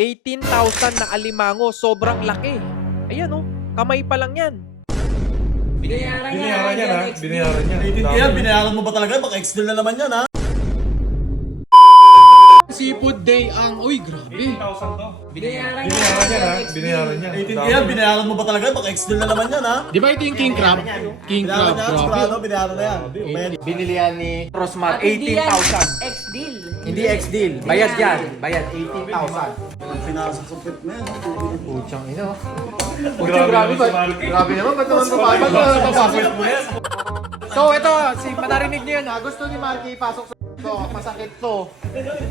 18,000 na alimango. Sobrang laki. Ayan oh. Kamay pa lang yan. Binayaran niya. Binayaran niya na. Binayaran niya. 18 yan, binayaran mo ba talaga? Baka ex na naman yan ha? Seafood day ang... Uy, grabe. 18,000 to. Binayaran niya. Binayaran niya na. Binayaran niya. 18 yan, binayaran mo ba talaga? Baka ex na naman yan ha? Di ba ito yung king crab? King Binayaran crab, niya, grabe. sigurado, binayaran na yan. Binili yan ni Rosmar. Hindi yan 18,000. Ex-deal. Hindi ex-deal. Bayad yan. Bayad 18,000. Pinasok sa pit mo yan. Puchang ino. Grabe grabe ba? si Marky. Grabe naman. Ba't naman papasok? Ba't naman papasok? So ito, si manarinig niyo yun ha. Gusto ni Marky ipasok sa to. Masakit to.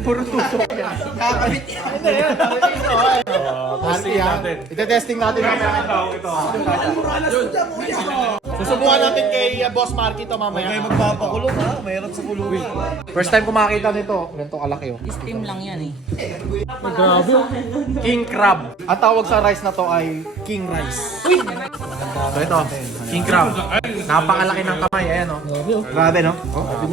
Puro tusok yan. Kakabit yan. Hindi yan. Ito, ay. Marky ha. Ito-testing natin. Ito, ito. Susubukan natin kay uh, Boss Marky to mamaya. Huwag kayo magpapakulong ha? Mahirap sa kulungan. First time ko makakita nito. Ganito kalaki oh. Steam lang yan eh. Grabe. King crab. Ang tawag sa rice na to ay king rice. Uy! So ito, king crab. Napakalaki ng kamay. Ayan oh. Grabe, no?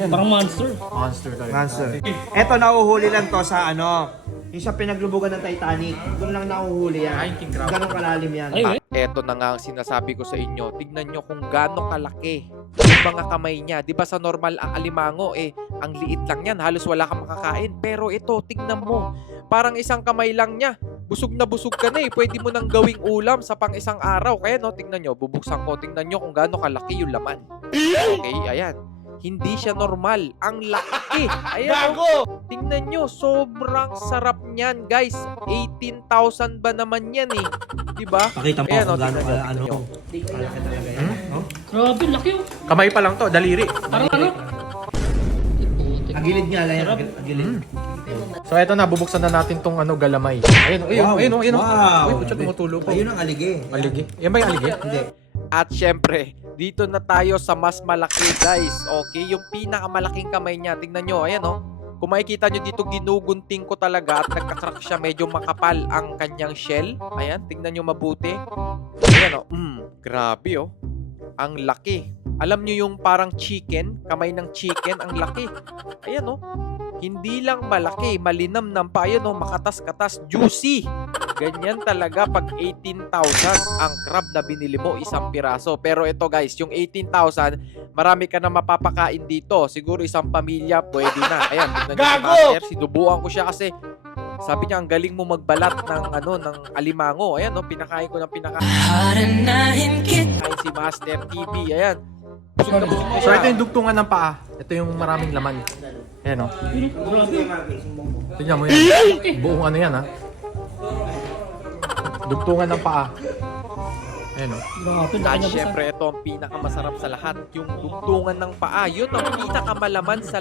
Parang monster. Monster talaga. Monster. Eto, nauhuli lang to sa ano, yung sa pinaglubugan ng Titanic. Doon lang nauhuli yan. Ay, king crab. Ganong kalalim yan. Ay, At eto na nga ang sinasabi ko sa inyo. Tignan nyo kung gaano kalaki yung mga kamay niya. Di ba sa normal ang alimango eh, ang liit lang yan. Halos wala kang makakain. Pero ito, tignan mo. Parang isang kamay lang niya. Busog na busog ka na eh. Pwede mo nang gawing ulam sa pang isang araw. Kaya no, tignan nyo. Bubuksan ko. Tignan nyo kung gaano kalaki yung laman. Okay, ayan. Hindi siya normal. Ang laki. Ayan. oh. Tingnan nyo, sobrang sarap niyan, guys. 18,000 ba naman yan eh. Di ba? Pakita mo Ayan, kung oh, gaano tingnan ka, nyo, ano. tingnan nyo. Kalaki talaga yan. no? Grabe, laki oh. Kamay pa lang to, daliri. Parang ano? Agilid nga lang yan. agil- Agilid. So eto na, bubuksan na natin tong ano, galamay. Ayun, ayun, Wow. ayun, ayun. Wow. Uy, putya, tumutulo po. Ayun ang aligi. Aligi. Yan ba yung aligi? Hindi. At syempre, dito na tayo sa mas malaki, guys. Okay, yung pinakamalaking kamay niya. Tingnan nyo, ayan oh. Kung makikita nyo dito, ginugunting ko talaga at nagkakrak siya. Medyo makapal ang kanyang shell. Ayan, tingnan nyo mabuti. Ayan oh. Mm, grabe oh. Ang laki. Alam nyo yung parang chicken, kamay ng chicken, ang laki. Ayan oh. Hindi lang malaki, malinam ng pa. Ayan oh, makatas-katas, juicy. Ganyan talaga pag 18,000 ang crab na binili mo isang piraso. Pero ito guys, yung 18,000, marami ka na mapapakain dito. Siguro isang pamilya, pwede na. Ayan, tignan niyo si Master. Sinubukan ko siya kasi sabi niya ang galing mo magbalat ng ano ng alimango. Ayan, no, pinakain ko ng pinakain si Master TV. Ayan. Busog na busog na siya. So ito yung dugtungan ng paa. Ito yung maraming laman. Ayan, no. Tingnan mo yan. Buong ano yan, ha. Dugtungan ng paa. Ayan, no. Grabe, At syempre, ito ang pinakamasarap sa lahat. Yung dugtungan ng paa. Yun ang pinakamalaman sa